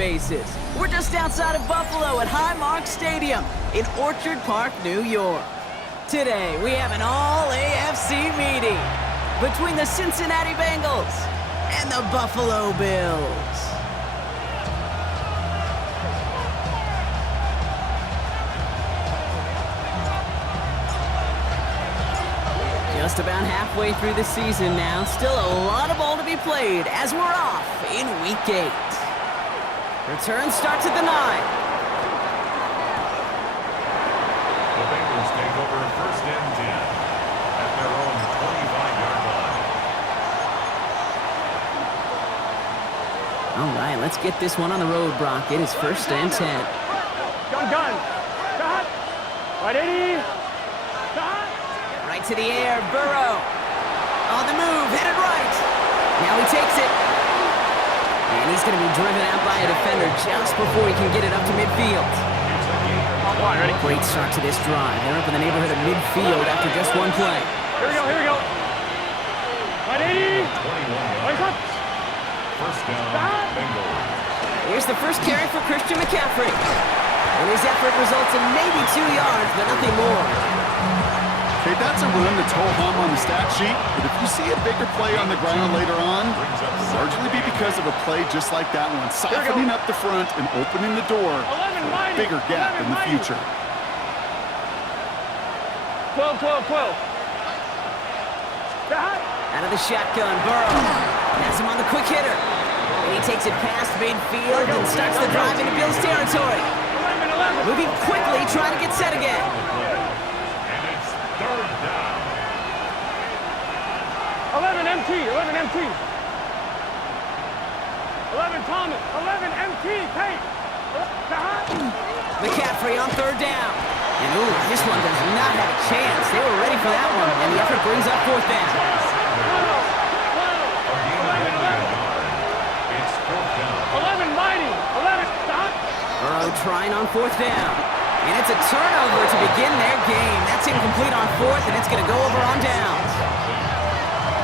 bases. We're just outside of Buffalo at Highmark Stadium in Orchard Park, New York. Today, we have an all-AFC meeting between the Cincinnati Bengals and the Buffalo Bills. Just about halfway through the season now. Still a lot of ball to be played as we're off in Week 8. Return starts at the 9. The Bengals take over first and 10 at their own 25-yard line. All right, let's get this one on the road, Brock. It is first and 10. Gun. Shot. 180. Shot. Right to the air, Burrow. On the move, headed right. Now he takes it. And he's going to be driven out by a defender just before he can get it up to midfield. Great start to this drive. They're up in the neighborhood of midfield after just one play. Here we go. 180. First down, Bengals. Here's the first carry for Christian McCaffrey. And his effort results in maybe 2 yards, but nothing more. Okay, that's a run that's ho-hum on the stat sheet, but if you see a bigger play on the ground later on, it'll largely be because of a play just like that one, softening up the front and opening the door for a bigger gap in the future. 12. Shot. Out of the shotgun, Burrow. Has him on the quick hitter. And he takes it past midfield and starts the drive into Bills territory. 11. Moving quickly, trying to get set again. And it's third down. 11 MT. 11 Thomas. 11 MT. Tate. Shot. McCaffrey on third down. And ooh, this one does not have a chance. They were ready for that one, and the effort brings up fourth down. 11 Mighty. 11 Stop. Burrow trying on fourth down. And it's a turnover to begin their game. That's incomplete on fourth, and it's going to go over on downs.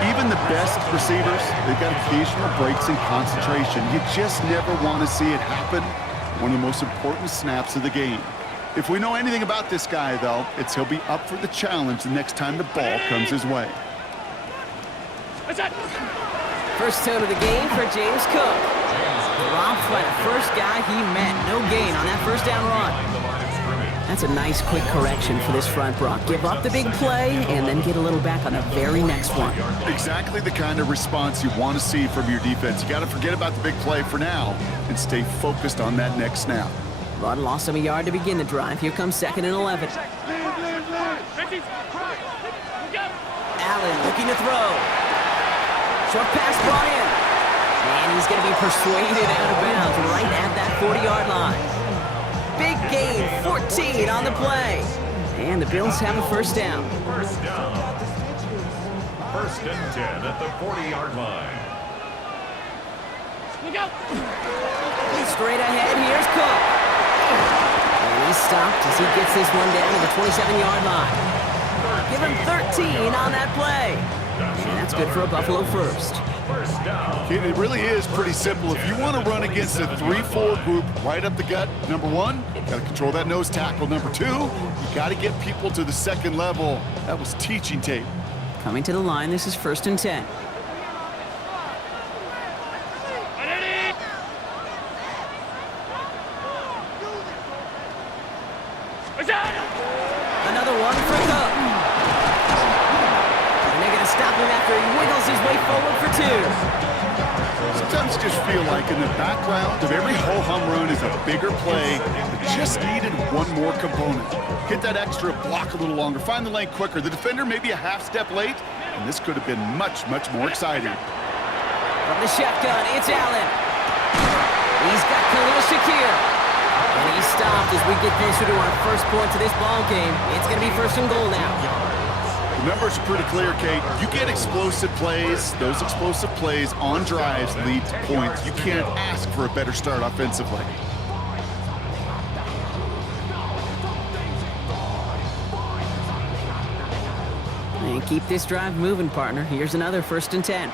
Even the best receivers, they've got occasional breaks in concentration. You just never want to see it happen. One of the most important snaps of the game. If we know anything about this guy, though, it's he'll be up for the challenge the next time the ball comes his way. First tone of the game for James Cook. Dropped by the first guy he met. No gain on that first down run. That's a nice quick correction for this front, Brock. Give up the big play and then get a little back on the very next one. Exactly the kind of response you want to see from your defense. You got to forget about the big play for now and stay focused on that next snap. Run lost him a yard to begin the drive. Here comes second and 11. Allen looking to throw. Short pass brought in. And he's going to be persuaded out of bounds right at that 40-yard line. Big gain, 14 on the play. And the Bills have a first down. First down. First and 10 at the 40-yard line. Straight ahead, here's Cook. And he's stopped as he gets this one down to the 27-yard line. Give him 13 on that play. And that's good for a Buffalo first. First down. It really is pretty simple. If you want to run against a 3-4 group right up the gut, number one, you got to control that nose tackle. Number two, you got to get people to the second level. That was teaching tape. Coming to the line, this is first and 10. Another one for Cook. And they're going to stop him after he wiggles his way forward for 2. Sometimes you just feel like in the background of every ho-hum run is a bigger play that just needed one more component. Hit that extra block a little longer, find the lane quicker. The defender may be a half step late, and this could have been much, much more exciting. From the shotgun, it's Allen. He's got Khalil Shakir. And he's stopped as we get closer to our first point to this ball game. It's going to be first and goal now. The numbers are pretty clear, Kate. You get explosive plays. Those explosive plays on drives lead to points. You can't ask for a better start offensively. And keep this drive moving, partner. Here's another first and 10.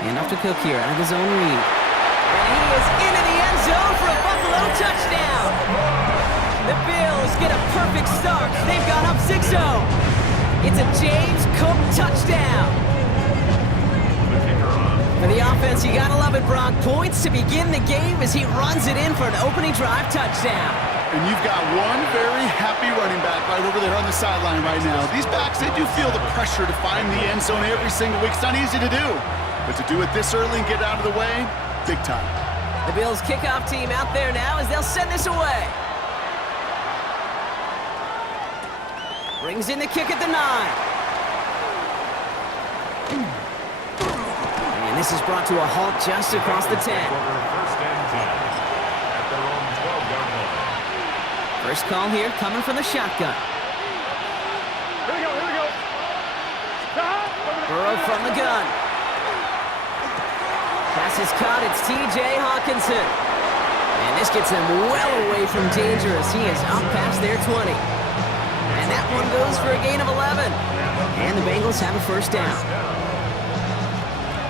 Hand off to Cook here, out of his own read. And he is into the end zone for a Buffalo touchdown. The Bills get a perfect start. They've gone up 6-0. It's a James Cook touchdown. For the offense, you gotta love it, Brock. Points to begin the game as he runs it in for an opening drive touchdown. And you've got one very happy running back right over there on the sideline right now. These backs, they do feel the pressure to find the end zone every single week. It's not easy to do. But to do it this early and get out of the way, big time. The Bills kickoff team out there now as they'll send this away. Brings in the kick at the 9. And this is brought to a halt just across the 10. First and 10 at their own 12-yard line. First call here coming from the shotgun. Here we go. Stop. Burrow from the gun. Pass is caught. It's T.J. Hawkinson. And this gets them well away from danger as he is up past their 20. And that one goes for a gain of 11. And the Bengals have a first down.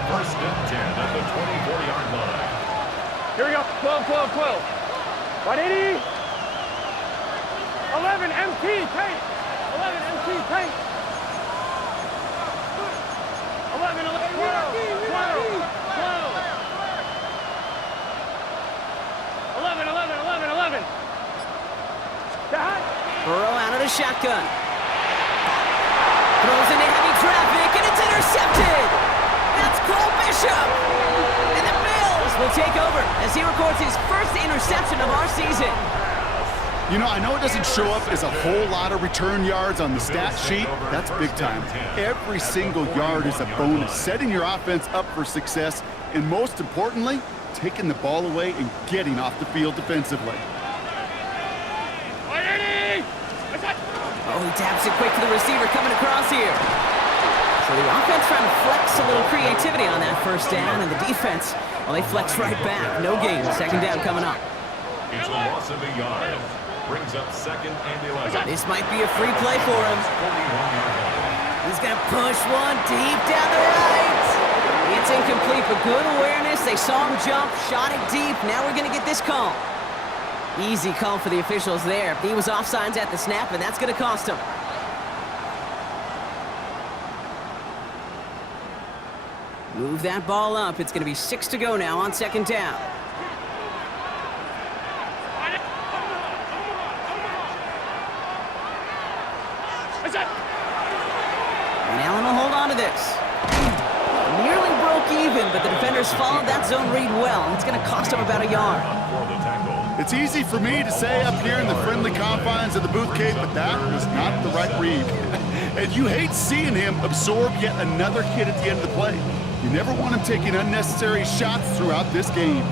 First and 10 at the 24-yard line. Here we go. 12. Right, 80. 11 MT paint. 11 MT paint. 11, 12. 11. Burrow out of the shotgun. Throws into heavy traffic, and it's intercepted. That's Cole Bishop. And the Bills will take over as he records his first interception of our season. You know, I know it doesn't show up as a whole lot of return yards on the stat sheet. That's big time. Every single yard is a bonus, setting your offense up for success, and most importantly, taking the ball away and getting off the field defensively. Oh, he taps it quick to the receiver coming across here. So the offense trying to flex a little creativity on that first down, and the defense, well, they flex right back. No gain. Second down coming up. It's a loss of a yard. Brings up second and 11. This might be a free play for him. 41-yard line. He's going to push one deep down the right. It's incomplete, but good awareness. They saw him jump, shot it deep. Now we're going to get this call. Easy call for the officials there. He was offsides at the snap, and that's going to cost him. Move that ball up. It's going to be 6 to go now on second down. And Allen will hold on to this. Nearly broke even, but the defenders followed that zone read well, and it's going to cost him about a yard. For the tackle. It's easy for me to say up here in the friendly confines of the booth cave, but that was not the right read. And you hate seeing him absorb yet another hit at the end of the play. You never want him taking unnecessary shots throughout this game.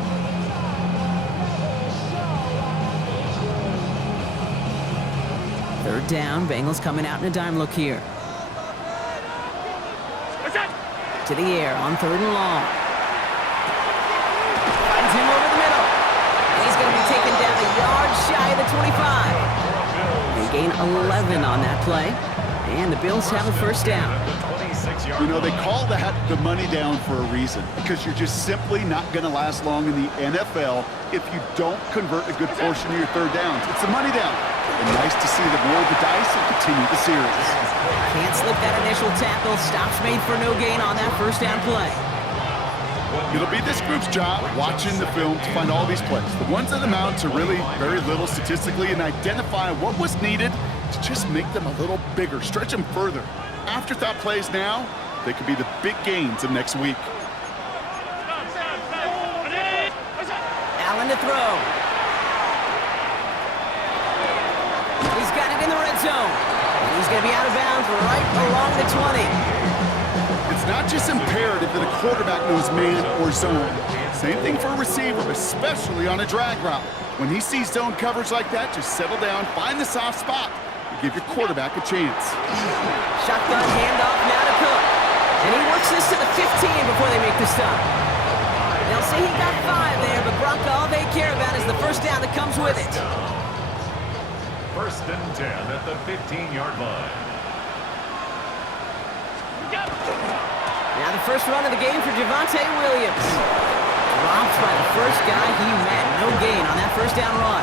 Third down, Bengals coming out in a dime look here. To the air on 3rd and long. Finds him over the middle. And he's going to be taken down a yard shy of the 25. They gain 11 on that play. And the Bills have a first down. You know, they call that the money down for a reason, because you're just simply not going to last long in the NFL if you don't convert a good portion of your third downs. It's the money down. And nice to see them roll the dice and continue the series. Can't slip that initial tackle. Stops made for no gain on that first down play. It'll be this group's job watching the film to find all these plays. The ones that amount to really very little statistically, and identify what was needed to just make them a little bigger, stretch them further. Afterthought plays now, they could be the big gains of next week. Allen to throw. He's got it in the red zone. And he's going to be out of bounds right along the 20. It's not just imperative that a quarterback knows man or zone. Same thing for a receiver, especially on a drag route. When he sees zone coverage like that, just settle down, find the soft spot, and give your quarterback a chance. Shotgun handoff now to Cook. And he works this to the 15 before they make the stop. They'll say he got 5 there, but Brock, all they care about is the first down that comes with it. First and 10 at the 15-yard line. Now the first run of the game for Javonte Williams. Dropped by the first guy he met. No gain on that first down run.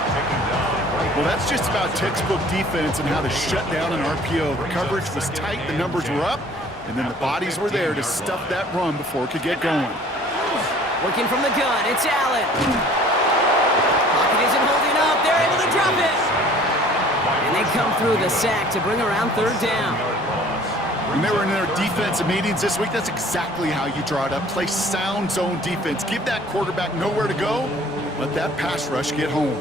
Well, that's just about textbook defense and how to shut down an RPO. The coverage was tight, the numbers were up, and then the bodies were there to stuff that run before it could get going. Working from the gun, it's Allen. Pocket isn't holding up. They're able to drop it. And they come through the sack to bring around third down. When they were in their defensive meetings this week, that's exactly how you draw it up. Play sound zone defense. Give that quarterback nowhere to go. Let that pass rush get home.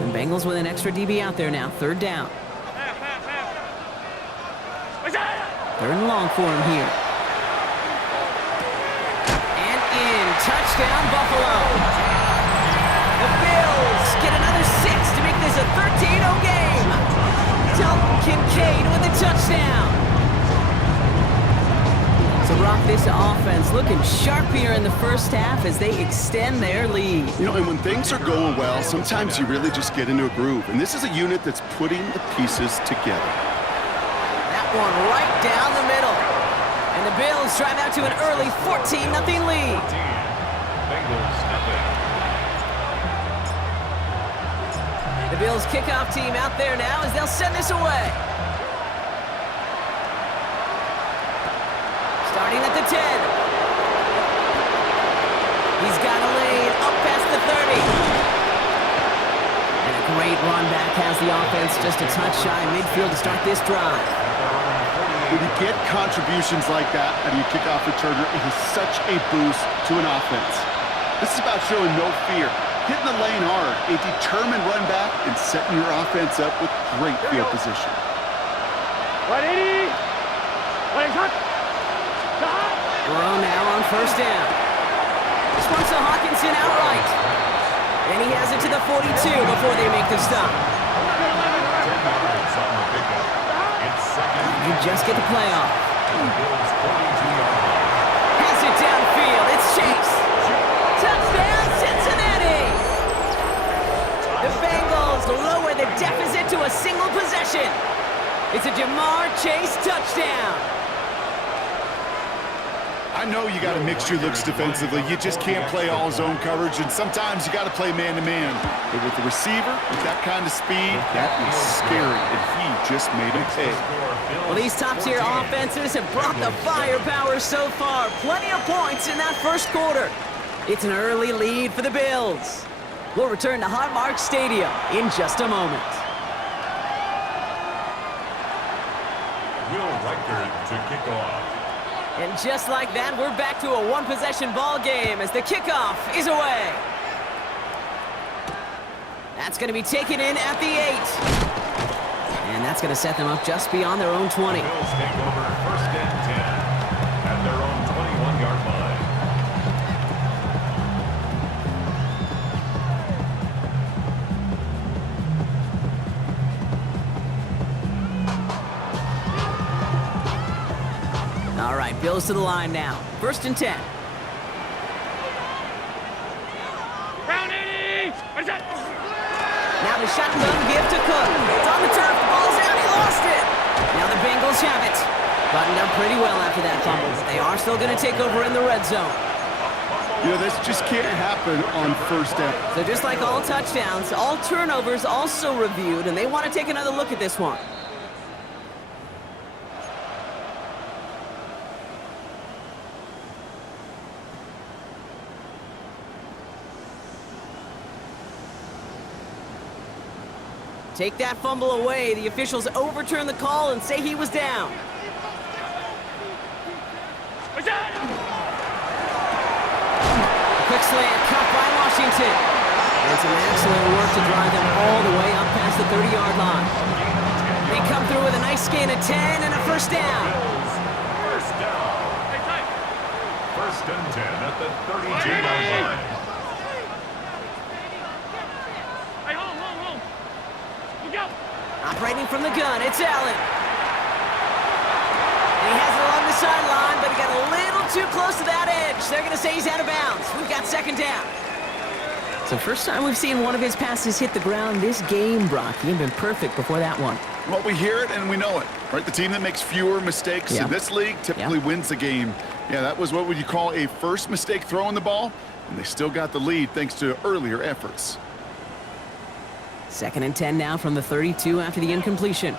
And Bengals with an extra DB out there now. Third down. Third and long for him here. And in. Touchdown, Buffalo. The Bills get another 6 to make this a 13-0 game. Dalton Kincaid with the touchdown. So, Brock, this offense looking sharp here in the first half as they extend their lead. You know, and when things are going well, sometimes you really just get into a groove. And this is a unit that's putting the pieces together. That one right down the middle. And the Bills drive out to an early 14-0 lead. Bengals nothing. The Bills kickoff team out there now as they'll send this away. Starting at the 10. He's got a lane up past the 30. And a great run back has the offense just a touch shy midfield to start this drive. When you get contributions like that out of your kickoff returner, it is such a boost to an offense. This is about showing no fear, hitting the lane hard, a determined run back, and setting your offense up with great field position. 180. Burrow now on first down. This one's to Hawkinson outright. And he has it to the 42 before they make the stop. 10 yards on the pickup. It's second. You just get the play off. Bills 42-yard line. Has it downfield. It's Chase. Touchdown, Cincinnati! The Bengals lower the deficit to a single possession. It's a Jamar Chase touchdown. I know you got to mix your looks defensively. You just can't play all zone coverage, and sometimes you got to play man-to-man. But with the receiver, with that kind of speed, that is scary, and he just made him pay. Well, these top-tier offenses have brought the firepower so far. Plenty of points in that first quarter. It's an early lead for the Bills. We'll return to Highmark Stadium in just a moment. Will Reichard to kick off. And just like that, we're back to a one-possession ball game as the kickoff is away. That's going to be taken in at the 8. And that's going to set them up just beyond their own 20. Bills take over first and 10 at their own 21-yard line. All right, Bills to the line now. First and 10. Now the shotgun give to Cook. It's on the turf. The ball's out. He lost it. Now the Bengals have it. Buttoned up pretty well after that fumble. They are still going to take over in the red zone. You know, this just can't happen on first down. So just like all touchdowns, all turnovers also reviewed, and they want to take another look at this one. Take that fumble away. The officials overturn the call and say he was down. Quick slant cut by Washington. And some excellent work to drive them all the way up past the 30-yard line. They come through with a nice gain of 10 and a first down. First down. First and 10 at the 32-yard line. Operating from the gun, it's Allen. And he has it along the sideline, but he got a little too close to that edge. They're going to say he's out of bounds. We've got second down. So first time we've seen one of his passes hit the ground this game, Brock. He had been perfect before that one. Well, we hear it and we know it, right? The team that makes fewer mistakes in this league typically wins the game. Yeah, that was what would you call a first mistake throwing the ball, and they still got the lead thanks to earlier efforts. 2nd and 10 now from the 32 after the incompletion.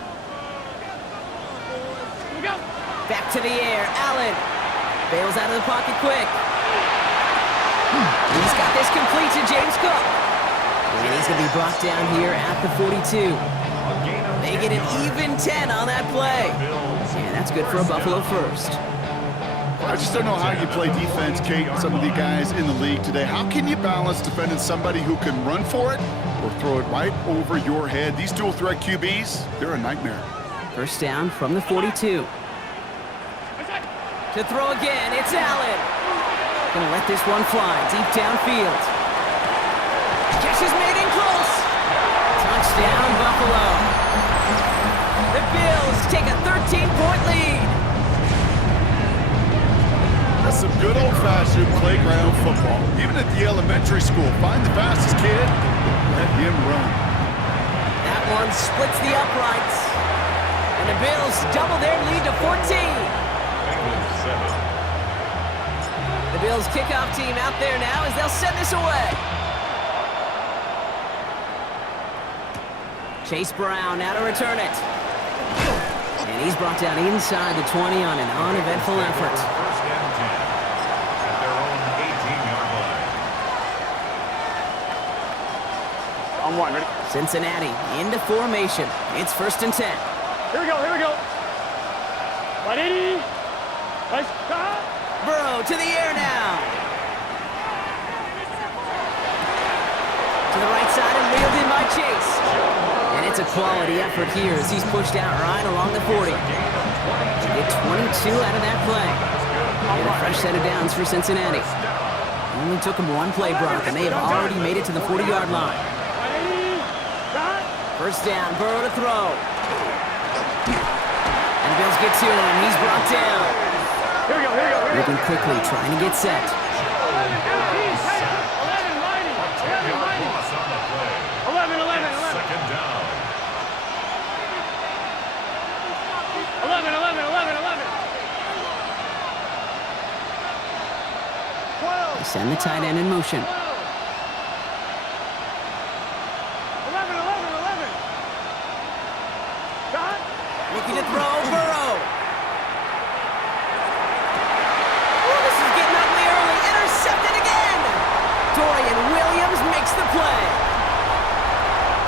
Back to the air, Allen. Bails out of the pocket quick. He's got this complete to James Cook. And he's going to be brought down here at the 42. They get an even 10 on that play. And that's good for a Buffalo first. I just don't know how you play defense, Kate, and some of the guys in the league today. How can you balance defending somebody who can run for it or throw it right over your head? These dual threat QBs, they're a nightmare. First down from the 42. To throw again, it's Allen. Gonna let this one fly deep downfield. Catch is made in close. Touchdown, Buffalo. The Bills take a 13-point lead. That's some good old-fashioned playground football. Even at the elementary school, find the fastest kid, let him run. That one splits the uprights. And the Bills double their lead to 14. The Bills kickoff team out there now as they'll send this away. Chase Brown now to return it. And he's brought down inside the 20 on an uneventful effort. First and 10 at their own 18-yard line. On one, ready? Cincinnati into formation. It's 1st and 10. Here we go, here we go. 180. Nice. Burrow to the air now. To the right side and reeled in by Chase. And it's a quality effort here as he's pushed out right along the 40. To get 22 out of that play. And a fresh set of downs for Cincinnati. It only took them one play, Brock, and they have already made it to the 40-yard line. First down, Burrow to throw. And the Bills get to him. He's brought down. Here we go, here we go. Moving quickly, trying to get set. 11, Second down. 12. They send the tight end in motion. 11. Shot. Looking to throw, Burrow. Oh, this is getting ugly early. Intercepted again. Dorian Williams makes the play.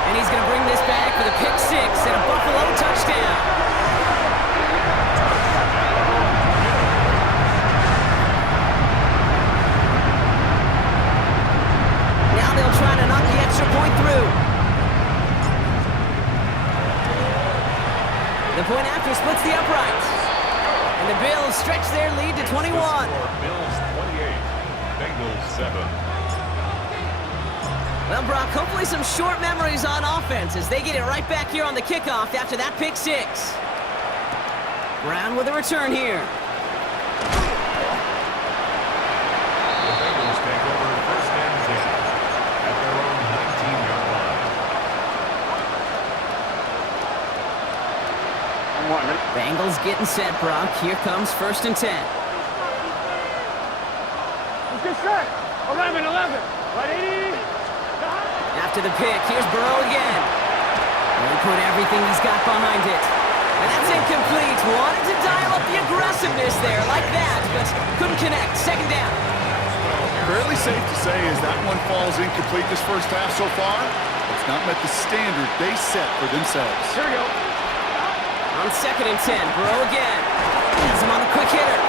And he's going to bring this back for the pick 6 and a Buffalo touchdown. Now they'll try to knock the extra point through. The point after splits the uprights. And the Bills stretch their lead to 21. Bills 28, Bengals 7. Well, Brock, hopefully some short memories on offense as they get it right back here on the kickoff after that pick 6. Brown with a return here. The Bengals take over first and 10 at their own 19-yard line. Bengals getting set, Brock. Here comes 1st and 10. Let's get set. 11. 180. After the pick, here's Burrow again. And he put everything he's got behind it. And that's incomplete. Wanted to dial up the aggressiveness there like that, but couldn't connect. Second down. Fairly safe to say as that one falls incomplete this first half so far, it's not met the standard they set for themselves. Here we go. On 2nd and 10, Burrow again. Has him on the quick hitter.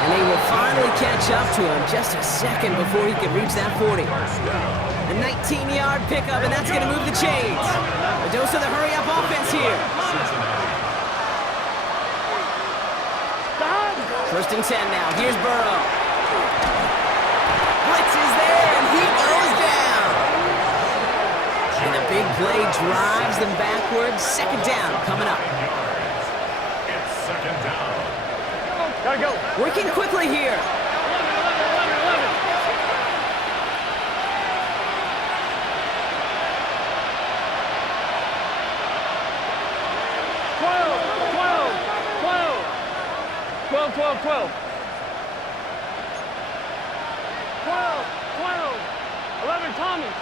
And they will finally catch up to him just a second before he can reach that 40. A 19-yard pickup, and that's going to move the chains. A dose of the hurry-up offense here. 1st and 10 now. Here's Burrow. Blitz is there, and he goes down. And the big play drives them backwards. Second down coming up. It's second down. Gotta go. Working quickly here. 11. 12, 12, 12. 12, 12. 11, Thomas.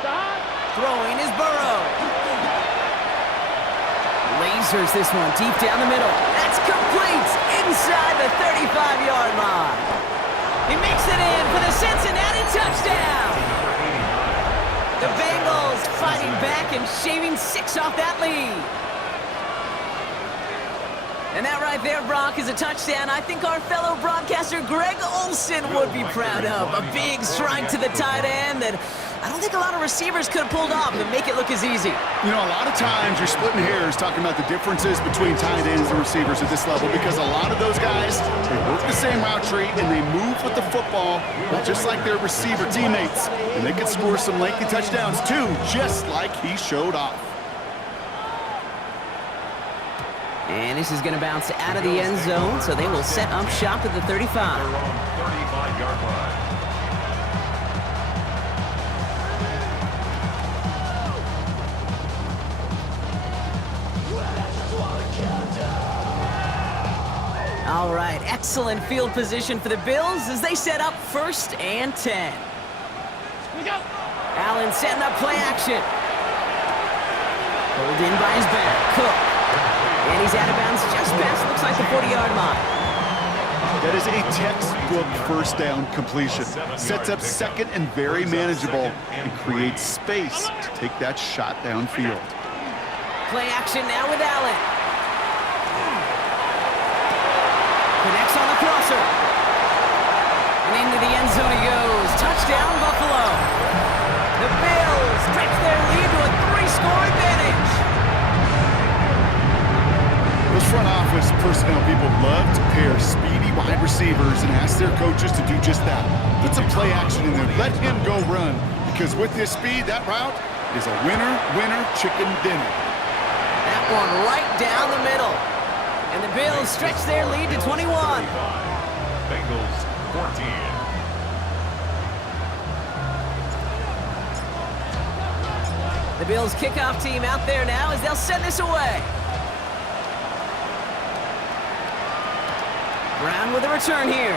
Stop. Throwing is Burrow. Lasers this one deep down the middle. That's complete inside the 35-yard line. He makes it in for the Cincinnati touchdown. The Bengals fighting back and shaving 6 off that lead. And that right there, Brock, is a touchdown I think our fellow broadcaster Greg Olsen would be proud of. A big strike to the tight end that I don't think a lot of receivers could have pulled off and make it look as easy. You know, a lot of times you're splitting hairs talking about the differences between tight ends and receivers at this level because a lot of those guys, they work the same route tree and they move with the football just like their receiver teammates. And they can score some lengthy touchdowns too, just like he showed off. And this is going to bounce out of the end zone, so they will set up shop at the 35. Their own 35-yard line. All right, excellent field position for the Bills as they set up 1st and 10. Here we go. Allen setting up play action. Pulled in by his back. Cook. And he's out of bounds just past, looks like the 40-yard line. That is a textbook first down completion. Sets up second and very manageable and creates space to take that shot downfield. Play action now with Allen. Connects on the crosser. And into the end zone he goes. Touchdown, Buffalo. The Bills stretch their lead to a 3-score advantage. Those front office personnel people love to pair speedy wide receivers and ask their coaches to do just that. Put some play action in there. Let him go run. Because with his speed, that route is a winner, chicken dinner. That one right down the middle. And the Bills stretch their lead to 21. Bengals 14. The Bills kickoff team out there now as they'll send this away. Brown with a return here.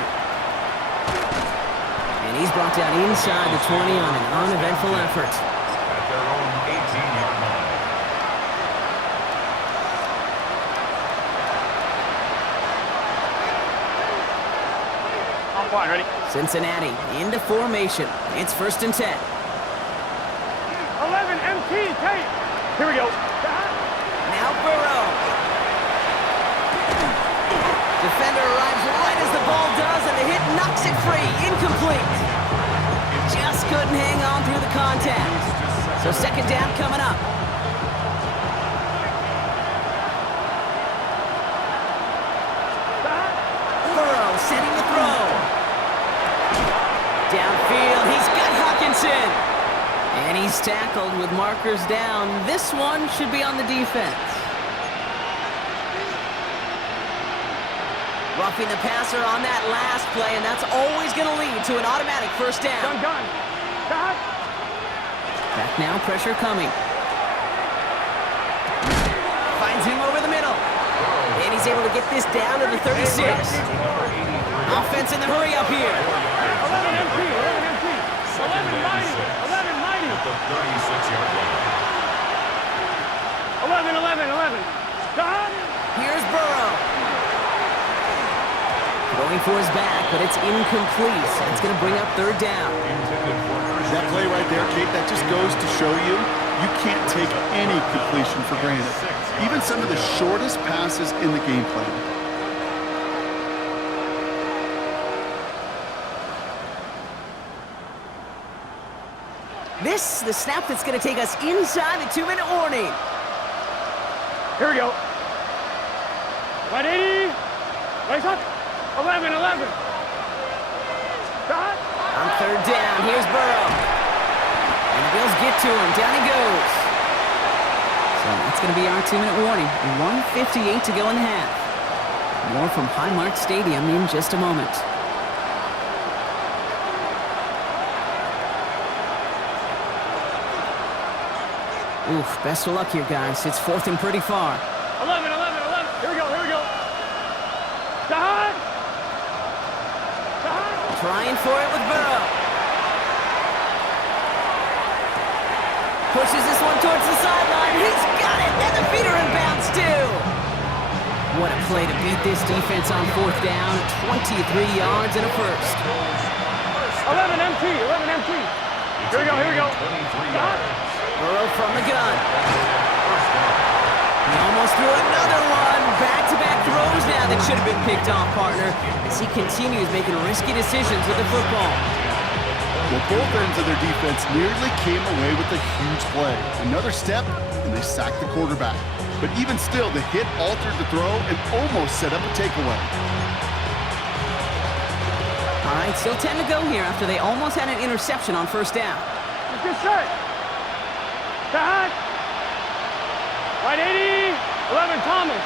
And he's brought down inside the 20 on an uneventful effort. At their own 18-yard line. I'm fine, ready? Cincinnati into formation. It's 1st and 10. 11, MT, tape. Here we go. Now Burrow. Defender arrives right as the ball does, and the hit knocks it free. Incomplete. Just couldn't hang on through the contact. So 2nd down coming up. Burrow setting the throw. Downfield, he's got Hawkinson. And he's tackled with markers down. This one should be on the defense. Roughing the passer on that last play, and that's always going to lead to an automatic 1st down. Done. Stop. Back now, pressure coming. Finds him over the middle. And he's able to get this down to the 36. Offense in the hurry up here. 11 MT, 11 MT. 11 mighty, 11 mighty. At the 36-yard line. 11. Stop. Here's Burrow. Going for his back, but it's incomplete. So it's going to bring up 3rd down. That play right there, Kate, that just goes to show you, you can't take any completion for granted. Even some of the shortest passes in the game plan. This, the snap that's going to take us inside the 2-minute warning. Here we go. 180. Race up. 11. Stop. On 3rd down, here's Burrow. And the Bills get to him. Down he goes. So that's going to be our 2-minute warning. 1:58 to go in the half. More from Highmark Stadium in just a moment. Oof, best of luck here, guys. It's 4th and pretty far. 11. Trying for it with Burrow. Pushes this one towards the sideline. He's got it, and the feet are in bounds too. What a play to beat this defense on fourth down. 23 yards and a first. 11 MT, 11 MT. Here we go, here we go. 23 yards. Burrow from the gun. He almost threw another one. Back-to-back throws now that should have been picked off, partner, as he continues making risky decisions with the football. Well, both ends of their defense nearly came away with a huge play. Another step, and they sacked the quarterback. But even still, the hit altered the throw and almost set up a takeaway. All right, still 10 to go here after they almost had an interception on first down. Good shot. Back. Right 80. 11 Thomas.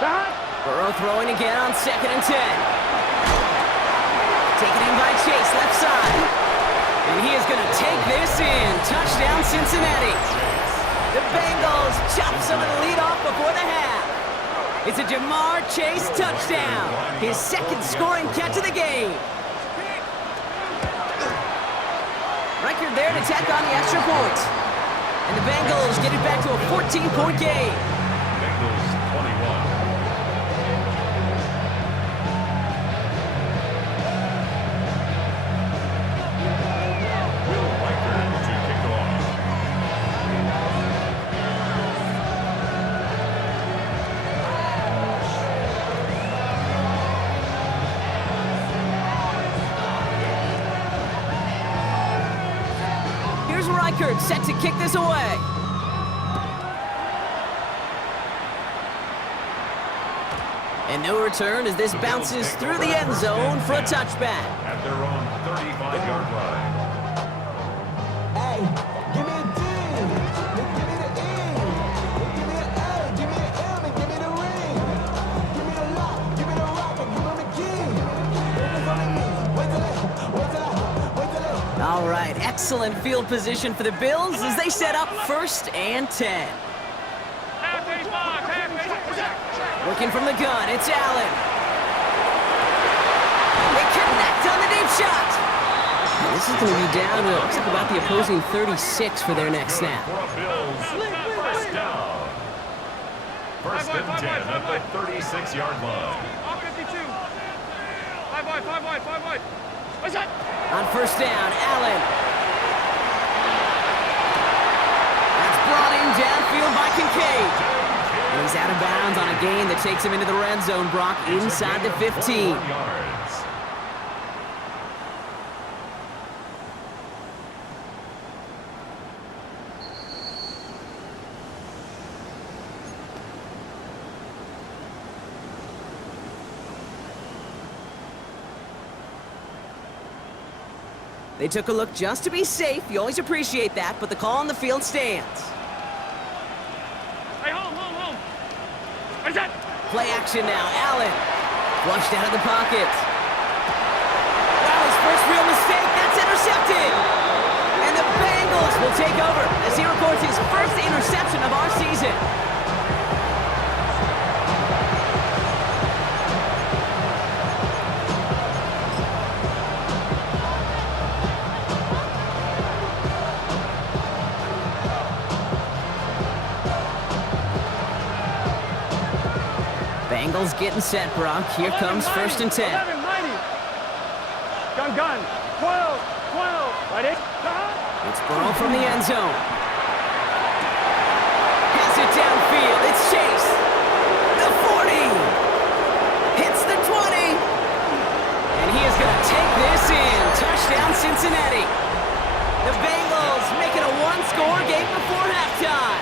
Back. Burrow throwing again on 2nd and 10. Taken in by Chase, left side. And he is going to take this in. Touchdown, Cincinnati. The Bengals chop some of the lead off before the half. It's a Jamar Chase touchdown. His second scoring catch of the game. Record there to tack on the extra points. And the Bengals get it back to a 14-point game. Bengals 21. Set to kick this away. And no return as this bounces through the end zone for a touchback. At their own 35-yard line. Hey, give me a D. Give me the E. Give me an A. Give me an M. And give me the ring. Give me the lock. Give me the rock. And give me the key. Wait till All right, excellent field position for the Bills as they set up 1st and 10. Looking from the gun, it's Allen. They connect on the deep shot. And this is going to be down to, looks like about the opposing 36 for their next snap. First down. 1st and 10 at the 36-yard line. 52. 5 wide. What's that? On first down, Allen. That's brought in downfield by Kincaid. And he's out of bounds on a gain that takes him into the red zone, Brock, inside the 15. Yards. They took a look just to be safe. You always appreciate that, but the call on the field stands. Hey, home. What is that? Play action now. Allen flushed out of the pocket. Wow, his first real mistake. That's intercepted. And the Bengals will take over as he records his first interception of our season. Bengals getting set, Brock. Here comes 1st and 10. 11, 90. Gun. 12. Right 8. It's Burrow from the end zone. Has it downfield. It's Chase. The 40. Hits the 20. And he is going to take this in. Touchdown, Cincinnati. The Bengals make it a one-score game before halftime.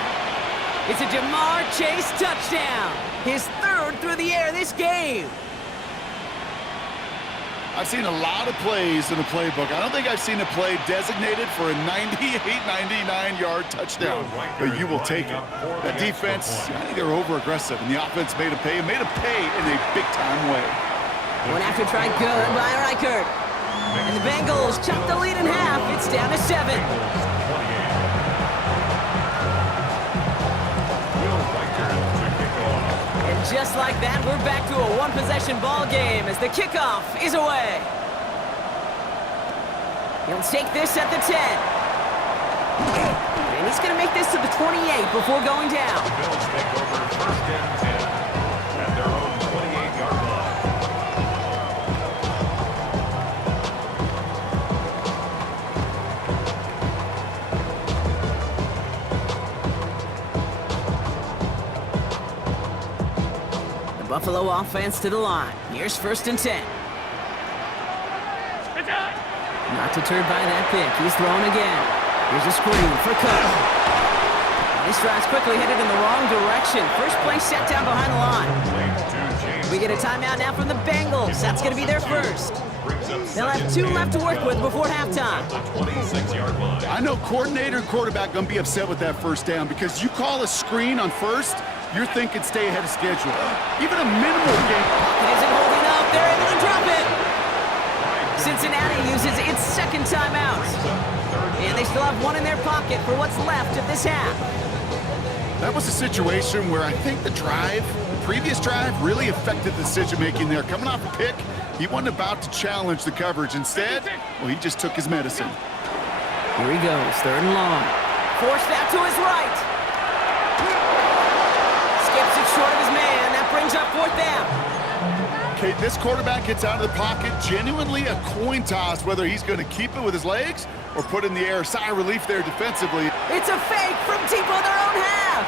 It's a Jamar Chase touchdown. His 3rd through the air this game. I've seen a lot of plays in the playbook. I don't think I've seen a play designated for a 98, 99-yard touchdown, but you will take it. That defense, I think they're over-aggressive, and the offense made a pay in a big-time way. One after try good by Reichert. And the Bengals chop the lead in half. It's down to 7. just like that, we're back to a one-possession ball game as the kickoff is away. He'll take this at the 10. And he's going to make this to the 28 before going down. The Bills take over first and 10 at their own 28-yard line. The Buffalo offense to the line. Here's first and 10. Not deterred by that pick. He's thrown again. Here's a screen for Cook. He strides quickly, headed in the wrong direction. First play set down behind the line. We get a timeout now from the Bengals. That's going to be their first. They'll have 2 left to work with before halftime. I know coordinator and quarterback going to be upset with that first down because you call a screen on first, you're thinking stay ahead of schedule. Even a minimal game. It isn't holding up. They're able to drop it. Cincinnati uses its second timeout. And they still have 1 in their pocket for what's left of this half. That was a situation where I think the previous drive, really affected the decision-making there. Coming off a pick, he wasn't about to challenge the coverage. Instead, well, he just took his medicine. Here he goes, 3rd and long. Forced out to his right. Skips it short of his man. That brings up 4th down. Okay, this quarterback gets out of the pocket, genuinely a coin toss, whether he's going to keep it with his legs or put it in the air. Sigh of relief there defensively. It's a fake from deep on their own half.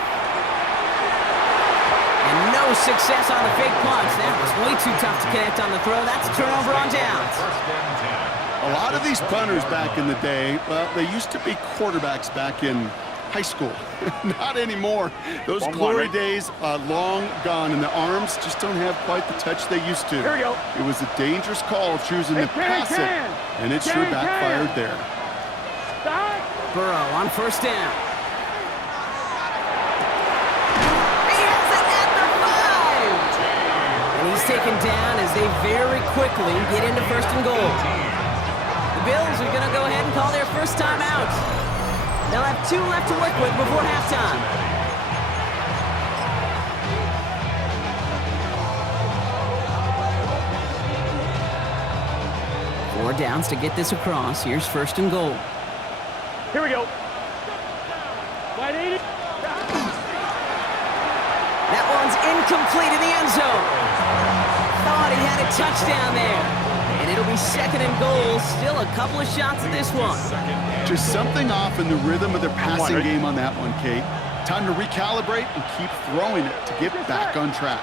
And no success on the fake punch. That was way too tough to connect on the throw. That's a turnover on downs. A lot of these punters back in the day, well, they used to be quarterbacks back in high school. Not anymore. Those glory days are long gone, and the arms just don't have quite the touch they used to. Here we go. It was a dangerous call choosing to pass it, and it sure backfired there. Burrow on first down. He has it at the 5. And he's taken down as they very quickly get into first and goal. The Bills are going to go ahead and call their first timeout. They'll have 2 left to work with before halftime. Four downs to get this across. Here's first and goal. Here we go. 180. That one's incomplete in the end zone. Thought he had a touchdown there. And it'll be 2nd and goal. Still a couple of shots at this one. Just something off in the rhythm of their passing game on that one, Kate. Time to recalibrate and keep throwing it to get back on track.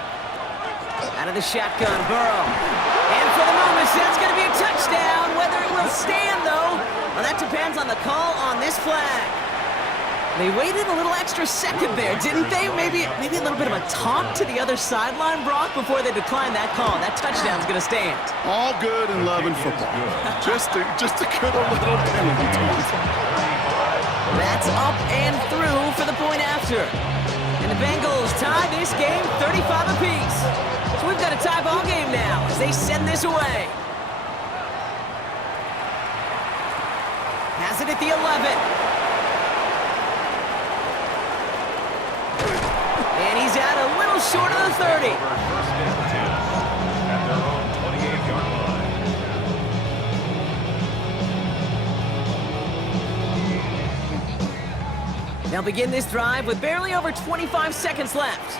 Out of the shotgun, Burrow. And for the moment, that's going to be a touchdown. Whether it will stand, though, well, that depends on the call on this flag. They waited a little extra second there, didn't they? Maybe a little bit of a taunt to the other sideline, Brock, before they declined that call. That touchdown's going to stand. All good and love and football. just a good little penalty taunt. That's up and through for the point after. And the Bengals tie this game 35 apiece. So we've got a tie ball game now as they send this away. Has it at the 11. And he's out a little short of the 30. First and 10 at their own 28-yard line. They'll begin this drive with barely over 25 seconds left.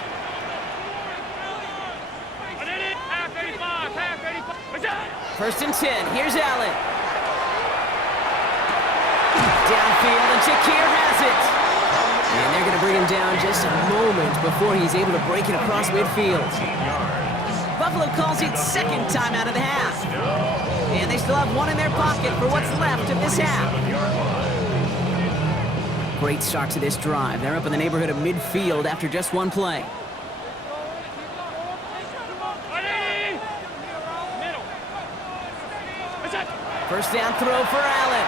First and 10. Here's Allen. Downfield, and Shakir has it. And they're going to bring him down just a moment before he's able to break it across midfield. Buffalo calls it 2nd timeout of the half. And they still have 1 in their pocket for what's left of this half. Great start to this drive. They're up in the neighborhood of midfield after just 1 play. First down throw for Allen.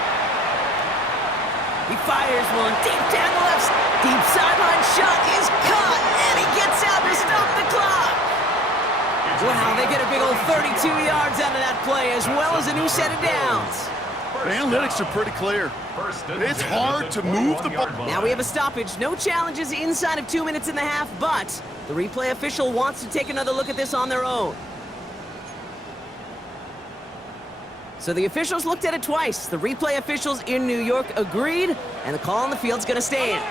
He fires one deep down the left. Deep sideline shot is caught, and he gets out to stop the clock. Wow, they get a big old 32 yards out of that play, as well as a new set of downs. The analytics are pretty clear. It's hard to move the ball. Now we have a stoppage. No challenges inside of 2 minutes and a half, but The replay official wants to take another look at this on their own. So the officials looked at it twice. The replay officials in New York agreed, and the call on the field's going to stand.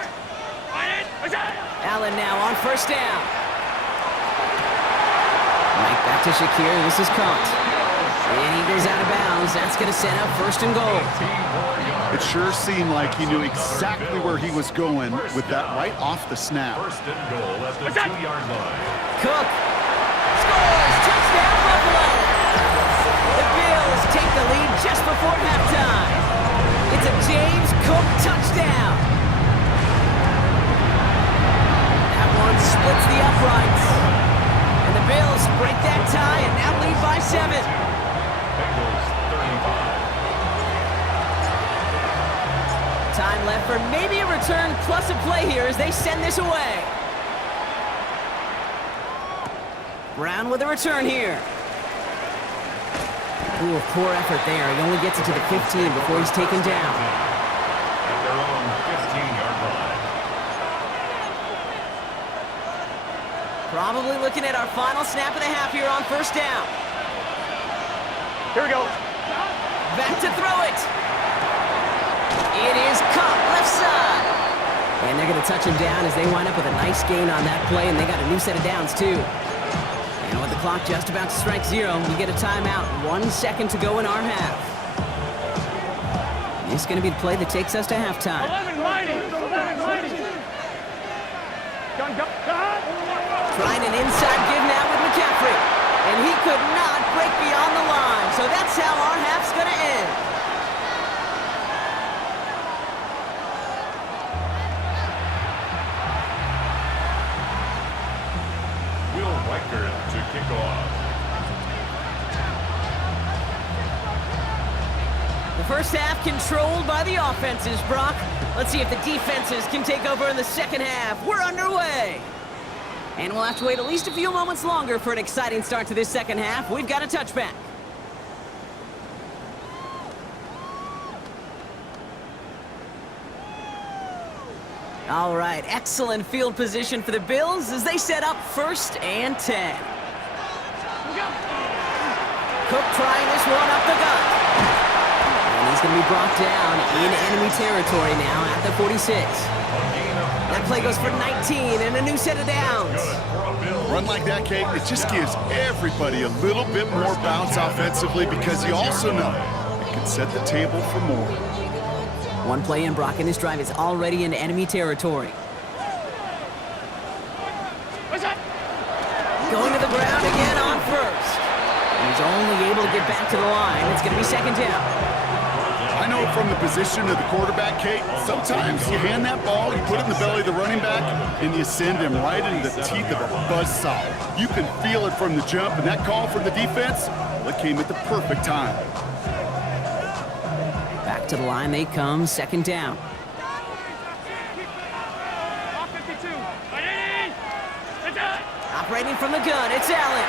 Allen now on first down. Right back to Shakir. This is caught. And he goes out of bounds. That's going to set up first and goal. It sure seemed like he knew exactly where he was going with that right off the snap. First and goal at the 2-yard line. Cook scores! Touchdown, Buffalo! The Bills take the lead just before halftime. It's a James Cook touchdown. That one splits the uprights. And the Bills break that tie and now lead by 7. Bengals 35. Time left for maybe a return plus a play here as they send this away. Brown with a return here. Ooh, a poor effort there. He only gets it to the 15 before he's taken down. At their own 15-yard line. Probably looking at our final snap of the half here on first down. Here we go. Back to throw it. It is caught left side. And they're going to touch him down as they wind up with a nice gain on that play, and they got a new set of downs, too. And with the clock just about to strike 0, we get a timeout. 1 second to go in our half. This is going to be the play that takes us to halftime. 11 mighty. 11 mighty. Gun. Trying an inside give now with McCaffrey. And he could not break beyond the line. So that's how our half's going to end. To kick off. The first half controlled by the offenses, Brock. Let's see if the defenses can take over in the second half. We're underway. And we'll have to wait at least a few moments longer for an exciting start to this second half. We've got a touchback. All right, excellent field position for the Bills as they set up 1st and 10. Cook trying this one up the gut. And he's going to be brought down in enemy territory now at the 46. That play goes for 19 and a new set of downs. Run like that, Kate, it just gives everybody a little bit more bounce offensively because you also know it can set the table for more. One play in, Brock, and this drive is already into enemy territory. Going to the ground again on first. And he's only able to get back to the line. It's going to be second down. I know from the position of the quarterback, Kate, sometimes you hand that ball, you put it in the belly of the running back, and you send him right into the teeth of a buzzsaw. You can feel it from the jump, and that call from the defense, that came at the perfect time. Back to the line they come, second down. Operating from the gun, it's Allen.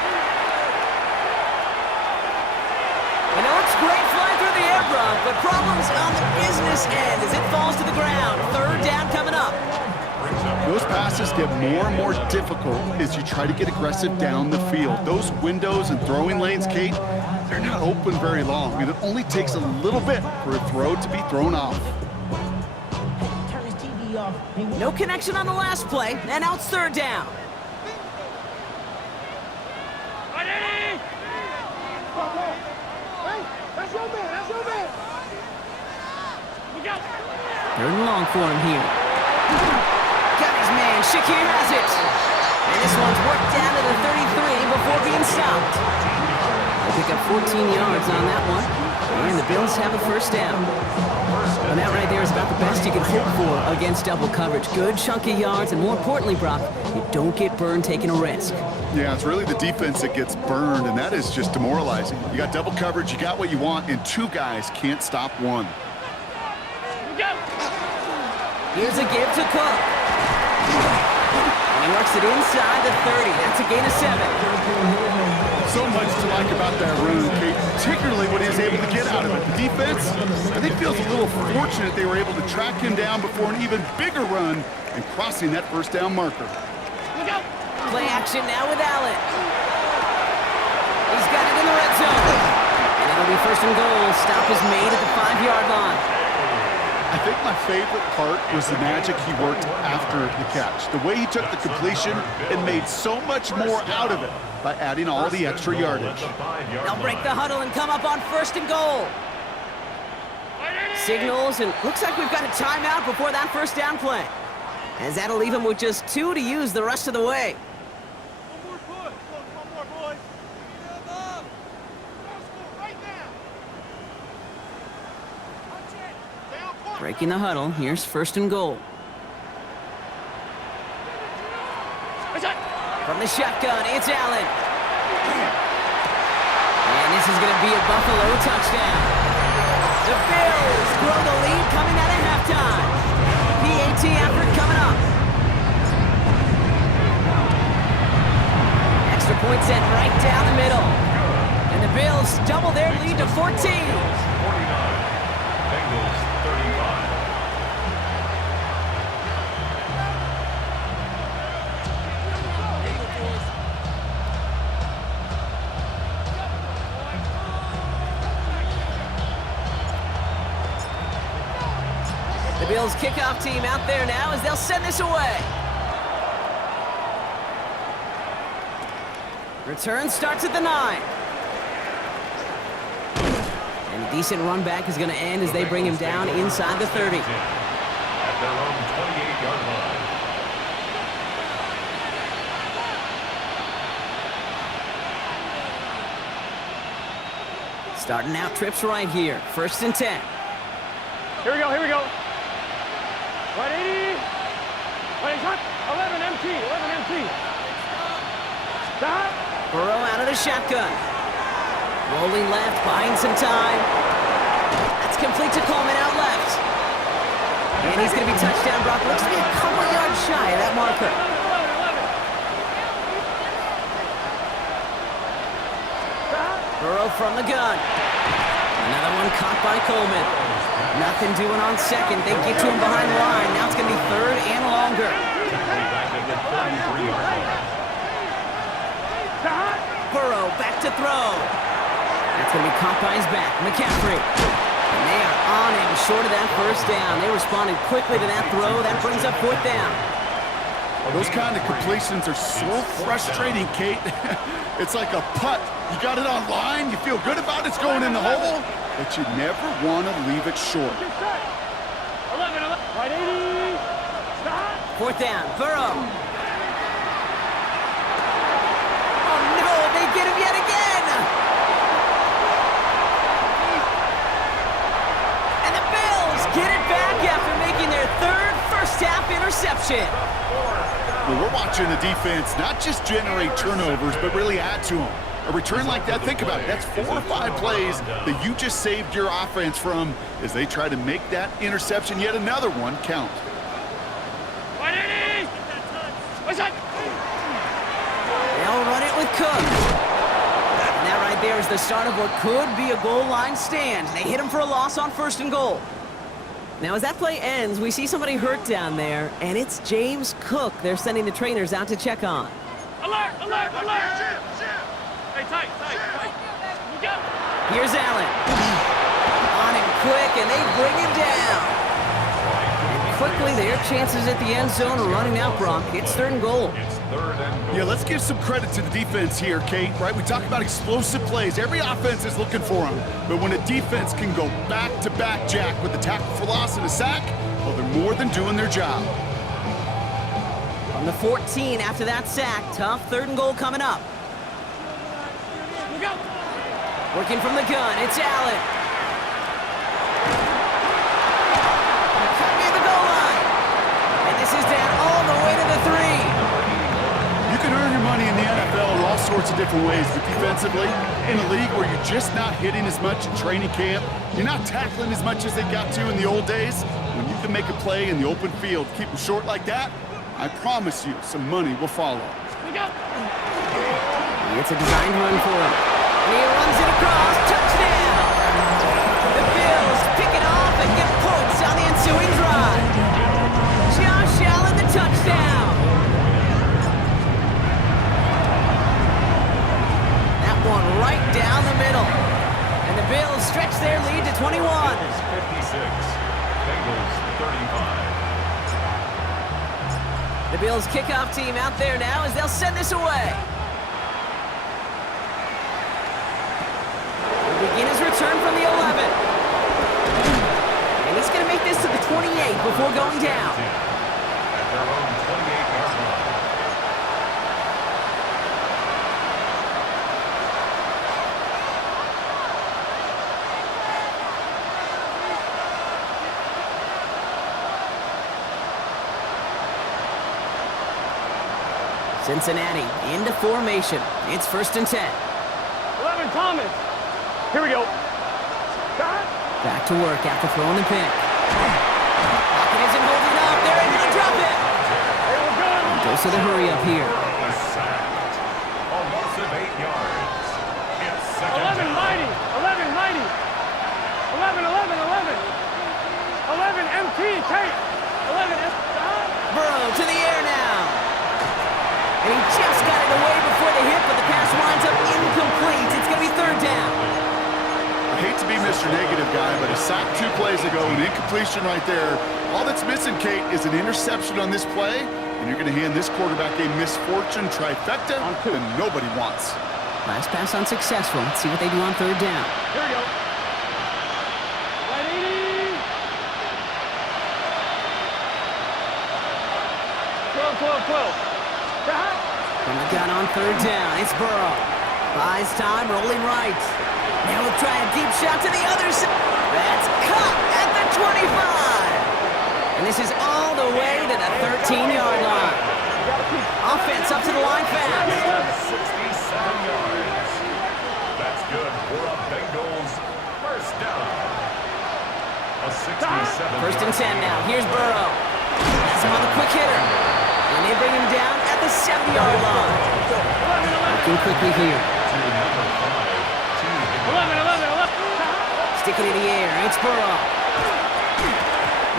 And it looks great flying through the air, Brock, but problems on the business end as it falls to the ground. Third down coming up. Those passes get more and more difficult as you try to get aggressive down the field. Those windows and throwing lanes, Kate, they're not open very long, and it only takes a little bit for a throw to be thrown off. No connection on the last play, and now it's third down. Third and long for him here. Got his man, Shakir has it. And this one's worked down to the 33 before being stopped. They pick up 14 yards on that one. And the Bills have a first down. And that right there is about the best you can hope for against double coverage. Good chunky yards, and more importantly, Brock, you don't get burned taking a risk. Yeah, it's really the defense that gets burned, and that is just demoralizing. You got double coverage, you got what you want, and two guys can't stop one. Here's a give to Cook. And he works it inside the 30. That's a gain of 7. So much to like about that run, Kate, particularly what he was able to get out of it. The defense, I think, feels a little fortunate they were able to track him down before an even bigger run and crossing that first down marker. Play action now with Allen. He's got it in the red zone. And it'll be first and goal. Stop is made at the 5-yard line. I think my favorite part was the magic he worked after the catch. The way he took the completion and made so much more out of it by adding all the extra yardage. They'll break the huddle and come up on first and goal. Signals, and looks like we've got a timeout before that first down play. As that'll leave him with just 2 to use the rest of the way. Breaking the huddle, here's first and goal. From the shotgun, it's Allen. And this is going to be a Buffalo touchdown. The Bills grow the lead coming out of halftime. PAT effort coming up. Extra point sent right down the middle. And the Bills double their lead to 14. 49. Bengals 35. The Bills kickoff team out there now as they'll send this away. Return starts at the 9. And a decent run back is going to end as they bring him down inside the 30. At their own 28-yard line. Starting out trips right here. First and 10. Here we go, here we go. Right 80. Right, shot. 11 MT, 11 MT. Stop. Burrow out of the shotgun. Rolling left, buying some time. That's complete to Coleman out left. And he's going to be touchdown brought. Looks to be a couple yards shy of that marker. 11. Burrow from the gun. Another one caught by Coleman. Nothing doing on second. They get to him behind the line. Now it's going to be third and longer. Back at the 33-yard line. Burrow back to throw. That's going to be caught by his back. McCaffrey. And they are on him short of that first down. They responded quickly to that throw. That brings up fourth down. Those kind of completions are so frustrating, Kate. It's like a putt. You got it on line, you feel good about it's going in the hole, but you never want to leave it short. 11, right 80. Stop. Fourth down, Burrow. Oh no, they get him yet again. And the Bills get it back after making their third first-half interception. Well, we're watching the defense not just generate turnovers, but really add to them. A return like that, think about it, that's 4 or 5 plays that you just saved your offense from as they try to make that interception, yet another one, count. They'll run it with Cook. And that right there is the start of what could be a goal line stand. They hit him for a loss on first and goal. Now, as that play ends, we see somebody hurt down there, and it's James Cook they're sending the trainers out to check on. Alert, alert, alert. Hey, tight. You go. Here's Allen. On him quick, and they bring him down. And quickly, their chances at the end zone are running out, Brock. It's third and goal. It's third and goal. Yeah, let's give some credit to the defense here, Kate, right? We talk about explosive plays. Every offense is looking for them. But when a defense can go back-to-back, Jack, with a tackle for loss and a sack, well, they're more than doing their job. On the 14 after that sack, tough third and goal coming up. Go. Working from the gun, it's Allen. Cut near the goal line. And this is down all the way to the 3. You can earn your money in the NFL in all sorts of different ways, but defensively, in a league where you're just not hitting as much in training camp, you're not tackling as much as they got to in the old days, when you can make a play in the open field, keep them short like that, I promise you some money will follow. It's a designed run for him. And he runs it across. Touchdown! The Bills pick it off and get points on the ensuing drive. Josh Allen, the touchdown. right down the middle. And the Bills stretch their lead to 21. Bills 56, Bengals 35. The Bills kickoff team out there now as they'll send this away. He'll begin his return from the 11. And he's going to make this to the 28 before going down. At their own 28-yard line. Cincinnati into formation. It's 1st and 10. 11, Thomas. Here we go. Got it. Back to work after throwing the pick. Pocket isn't holding up. They're able to drop it. Hey, we're good. Goes to the hurry up here. Sacked. A loss of 8 yards. It's second 11, down. mighty. 11, mighty. 11, 11, 11. 11, MT, Kate. 11, Burrow to the air now. And he just got it away before the hit, but the pass winds up incomplete. It's going to be 3rd down. I hate to be Mr. Negative guy, but a sack 2 plays ago, an incompletion right there. All that's missing, Kate, is an interception on this play, and you're going to hand this quarterback a misfortune trifecta that nobody wants. Last pass unsuccessful. Let's see what they do on 3rd down. Here we go. Right 80. 12. Got it. From the gun on 3rd down, it's Burrow. Buys time, rolling right. Now he'll try a deep shot to the other side. That's caught at the 25. And this is all the way to the 13-yard line. Offense up to the line fast. 67 yards. That's good for a Bengals first down. A 67. 1st and 10 now. Here's Burrow. Has him on the quick hitter. And they bring him down at the 7-yard line. Working quickly here. 11. Sticking in the air. It's Burrow.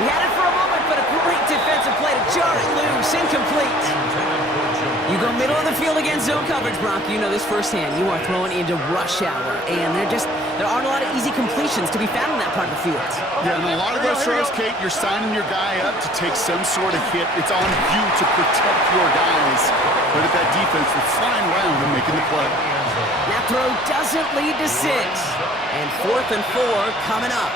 He had it for a moment, but a great defensive play to jar it loose. Incomplete. You go middle of the field against zone coverage, Brock. You know this firsthand. You are throwing into rush hour, and there aren't a lot of easy completions to be found in that part of the field. Yeah, and a lot of those throws, Kate, you're signing your guy up to take some sort of hit. It's on you to protect your guys. But at that defense, they're flying around and making the play. That throw doesn't lead to 6. And 4th and 4 coming up.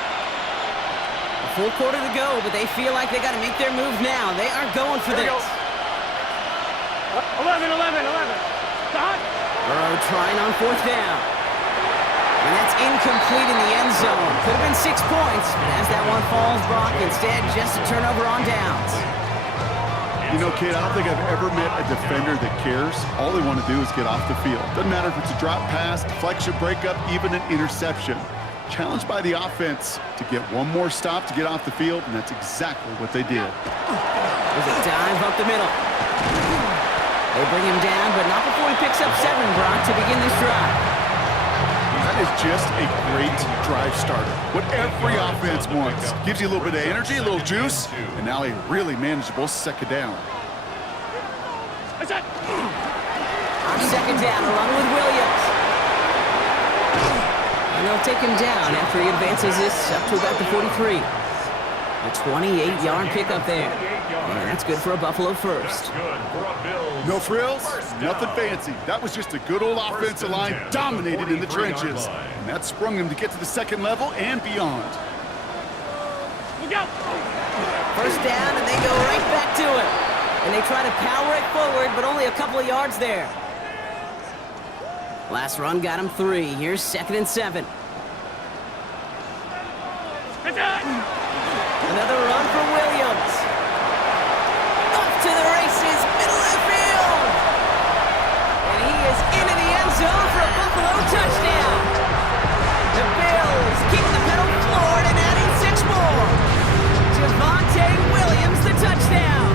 A full quarter to go, but they feel like they got to make their move now. They are going for this. 11. Got it. Burrow trying on 4th down. And that's incomplete in the end zone. Could have been 6 points, but as that one falls, Brock, instead just a turnover on downs. You know, Kate, I don't think I've ever met a defender that cares. All they want to do is get off the field. Doesn't matter if it's a drop pass, deflection, breakup, even an interception. Challenged by the offense to get one more stop to get off the field, and that's exactly what they did. There's a dive up the middle. They bring him down, but not before he picks up 7, Brock, to begin this drive. That is just a great drive starter. What every offense wants. Gives you a little bit of energy, a little juice, and now a really manageable 2nd down. That's it. On 2nd down, a run with Williams. And they'll take him down after he advances this up to about the 43. A 28-yard pickup there. And that's good for a Buffalo first. No frills, nothing fancy. That was just a good old offensive line dominated in the trenches. And that sprung him to get to the 2nd level and beyond. Look out. 1st down, and they go right back to it. And they try to power it forward, but only a couple of yards there. Last run got him 3. Here's 2nd and 7. That's it. Another run for Williams. Up to the races, middle of the field. And he is into the end zone for a Buffalo touchdown. The Bills keep the pedal floored and adding 6 more. Javonte Williams, the touchdown.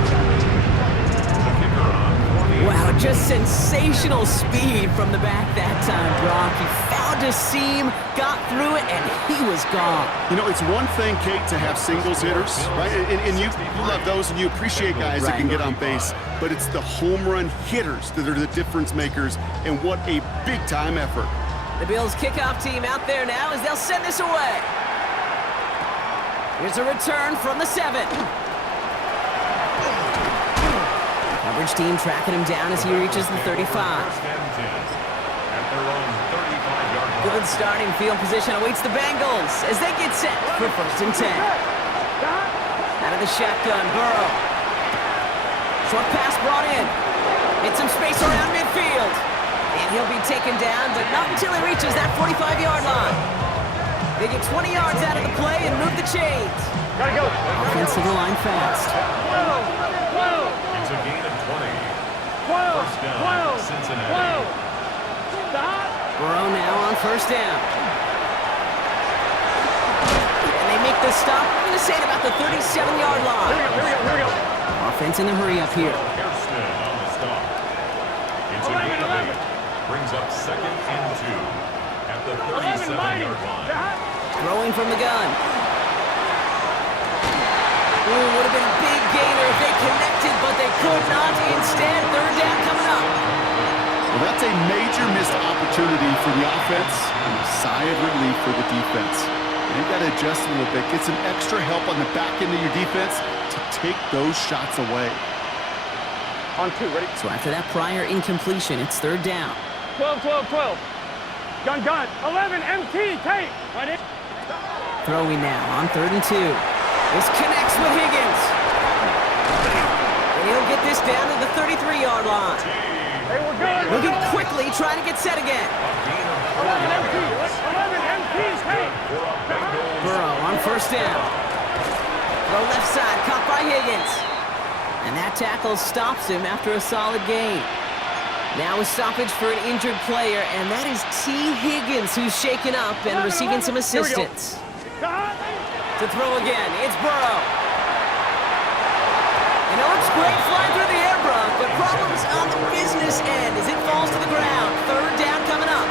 Wow, just sensational speed from the back that time, Brock. He found a seam, got through it, and he was gone. You know, it's one thing, Kate, to have singles hitters, right? And you love those, and you appreciate guys that can get on base. But it's the home run hitters that are the difference makers, and what a big-time effort. The Bills' kickoff team out there now as they'll send this away. Here's a return from the 7. Coverage team tracking him down as he reaches the 35. First and 10 at their own 35-yard line. Good starting field position awaits the Bengals as they get set for first and 10. Out of the shotgun, Burrow. Short pass brought in. Hits some space around midfield. And he'll be taken down, but not until he reaches that 45-yard line. They get 20 yards out of the play and move the chains. Gotta go. Offensive line fast. 12. It's a gain of 20. 12. First down, Cincinnati. 12. Stop. Burrow now on first down. And they make the stop, I'm going to say at about the 37-yard line. Here we go. Offense in the hurry up here. Hairston on the stop. It's a gain of 8. Brings up second and 2 at the 37-yard line. Throwing from the gun. Ooh, would have been a big gainer if they connected, but they could not. Instead, third down coming up. Well, that's a major missed opportunity for the offense and a sigh of relief for the defense. They've got to adjust a little bit, get some extra help on the back end of your defense to take those shots away. On 2, ready? So after that prior incompletion, it's third down. 12. Gun. 11, MT, take. Right in. Throwing now on third and 2. This connects with Higgins. And he'll get this down to the 33-yard line. Hey, we're good. Moving quickly, trying to get set again. 11, MT, take. Burrow on first down. Throw left side, caught by Higgins. And that tackle stops him after a solid gain. Now a stoppage for an injured player, and that is T. Higgins who's shaken up and receiving some assistance. To throw again, it's Burrow. And it looks great flying through the air, Brock, but problems on the business end as it falls to the ground. Third down coming up.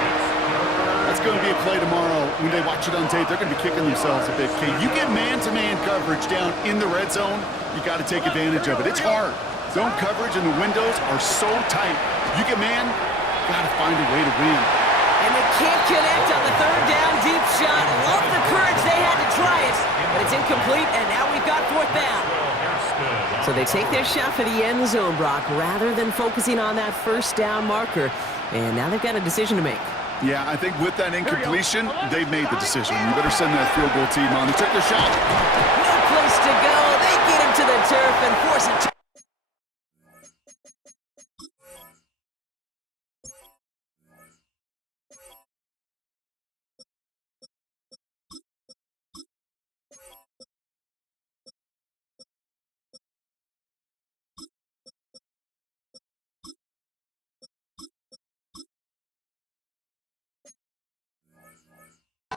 That's going to be a play tomorrow. When they watch it on tape, they're going to be kicking themselves a bit. Okay, you get man-to-man coverage down in the red zone, you got to take advantage of it. It's hard. Zone coverage and the windows are so tight. You get man, got to find a way to win. And they can't connect on the third down deep shot. Love the courage they had to try it, but it's incomplete, and now we've got fourth down. So they take their shot for the end zone, Brock, rather than focusing on that first down marker. And now they've got a decision to make. Yeah, I think with that incompletion, they've made the decision. You better send that field goal team on. They took their shot. No place to go. They get him to the turf and force it to...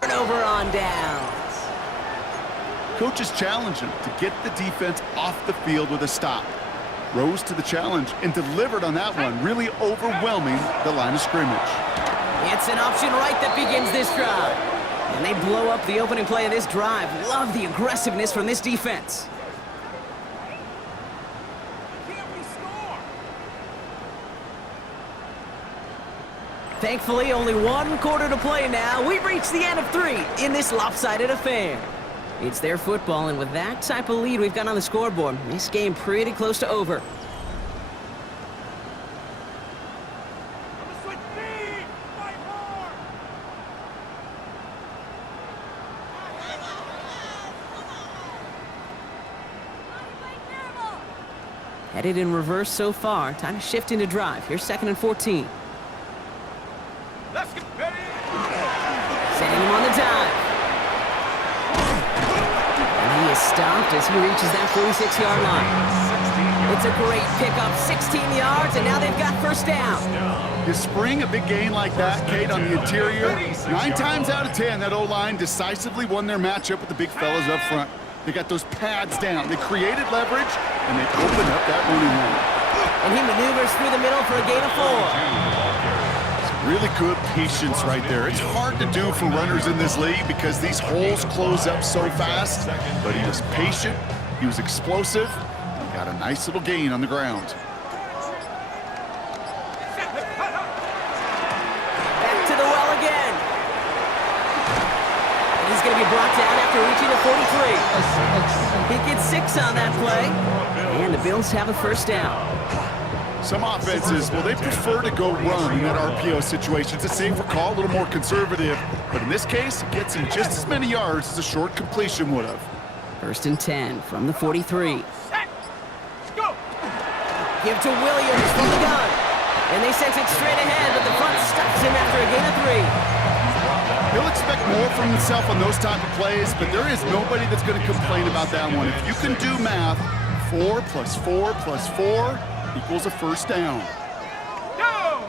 Turnover on downs. Coaches challenge him to get the defense off the field with a stop. Rose to the challenge and delivered on that one, really overwhelming the line of scrimmage. It's an option right that begins this drive. And they blow up the opening play of this drive. Love the aggressiveness from this defense. Thankfully, only one quarter to play now. We've reached the end of 3 in this lopsided affair. It's their football, and with that type of lead we've got on the scoreboard, this game pretty close to over. Headed in reverse so far. Time to shift into drive. Here's 2nd and 14. Let's get ready. Setting him on the dive. And he is stopped as he reaches that 46-yard line. It's a great pickup, 16 yards, and now they've got first down. You spring a big gain like that, Kate, on the interior. 9 times out of 10, that O-line decisively won their matchup with the big fellas up front. They got those pads down. They created leverage, and they opened up that running lane. And he maneuvers through the middle for a gain of 4. Really good patience right there. It's hard to do for runners in this league because these holes close up so fast. But he was patient, he was explosive, and got a nice little gain on the ground. Back to the well again. going to be brought down after reaching the 43. He gets 6 on that play, and the Bills have a first down. Some offenses, well, they prefer to go run in that RPO situation. It's a safer call, a little more conservative. But in this case, it gets him just as many yards as a short completion would have. First and 10 from the 43. Set. Go. Give to Williams from the gun. And they sent it straight ahead, but the front stops him after a gain of 3. He'll expect more from himself on those type of plays, but there is nobody that's going to complain about that one. If you can do math, 4 plus 4 plus 4 equals a first down. Go.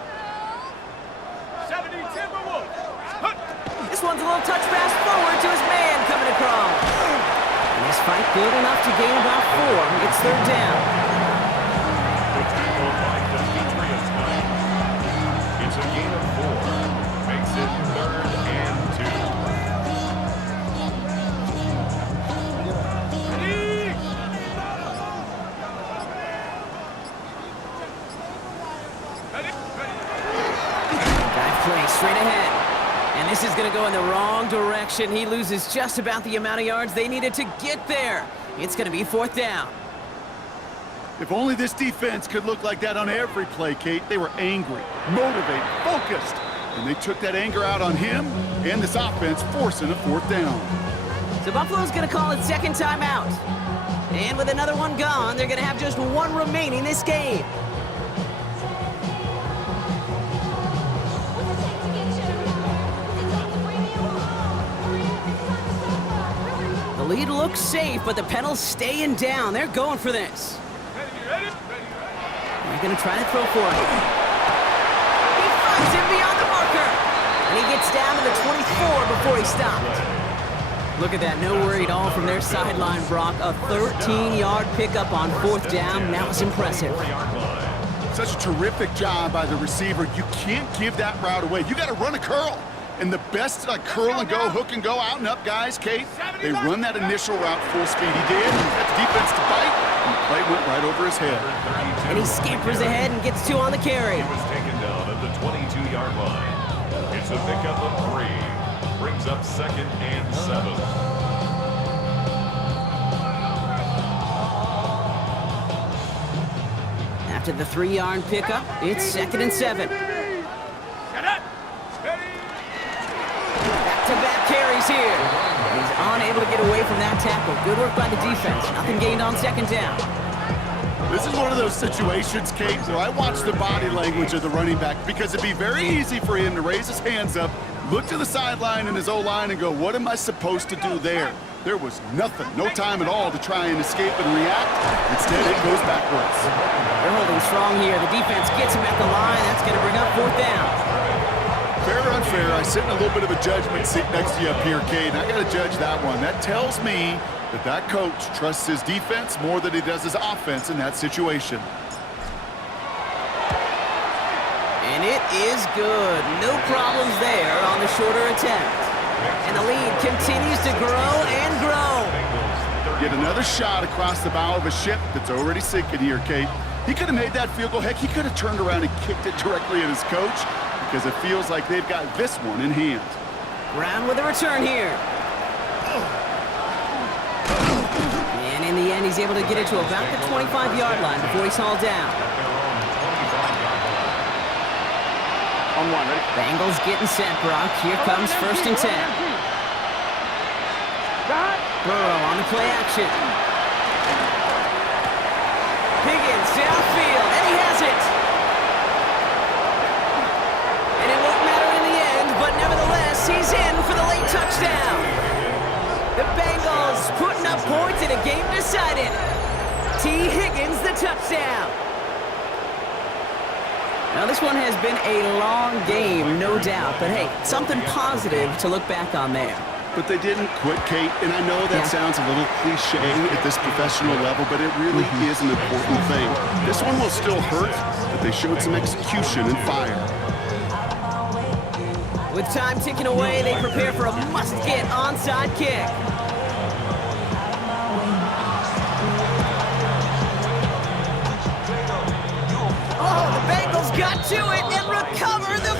70 Timberwolves. This one's a little touch pass forward to his man coming across. And this fight good enough to gain about 4. It's third down. The tackle by Demetrius Knight. It's a gain of 4. Makes it 3rd and 2. Dive play straight ahead. And this is going to go in the wrong direction. He loses just about the amount of yards they needed to get there. It's going to be 4th down. If only this defense could look like that on every play, Kate. They were angry, motivated, focused, and they took that anger out on him and this offense, forcing a 4th down. So Buffalo's going to call it second timeout. And with another one gone, they're going to have just 1 remaining this game. The lead looks safe, but the pedal's staying down. They're going for this. Ready? They're going to try to throw for him. He finds him beyond the marker. And he gets down to the 24 before he stopped. Look at that, no worry at all from their sideline, Brock. A 13-yard pickup on 4th down. That was impressive. Such a terrific job by the receiver. You can't give that route away. You got to run a curl. And the best curl and go, hook and go, out and up guys, Kate, they run that initial route full speed. He did. He got the defense to bite, and the play went right over his head. And he scampers ahead and gets 2 on the carry. He was taken down at the 22-yard line. It's a pickup of 3. Brings up 2nd and 7. After the 3-yard pickup, it's 2nd and 7. Shut up. Ready. Back-to-back carries here. He's unable to get away from that tackle. Good work by the defense. Nothing gained on 2nd down. This is one of those situations, Kate, where I watch the body language of the running back because it'd be very easy for him to raise his hands up, look to the sideline in his O-line and go, what am I supposed to do there? There was nothing, no time at all to try and escape and react. Instead, it goes backwards. They're holding strong here. The defense gets him at the line. That's going to bring up 4th down. Fair or unfair, I sit in a little bit of a judgment seat next to you up here, Kate, and I got to judge that one. That tells me that coach trusts his defense more than he does his offense in that situation. And it is good. No problems there on the shorter attempt. And the lead continues to grow and grow. Get another shot across the bow of a ship that's already sinking here, Kate. He could have made that field goal. Heck, he could have turned around and kicked it directly at his coach because it feels like they've got this one in hand. Brown with a return here. And in the end, he's able to get it to about the 25-yard line before he's hauled down. On 1, ready? Bengals getting set, Brock. Here comes 1st and 10. Burrow on the play action. Higgins downfield, and he has it. And it won't matter in the end, but nevertheless, he's in for the late touchdown. The Bengals putting up points in a game decided. T. Higgins, the touchdown. Now, this one has been a long game, no doubt, but hey, something positive to look back on there. But they didn't quit, Kate, and I know that sounds a little cliche at this professional level, but it really is an important thing. This one will still hurt, but they showed some execution and fire. With time ticking away, they prepare for a must-get onside kick. Oh, the Bengals got to it and recover the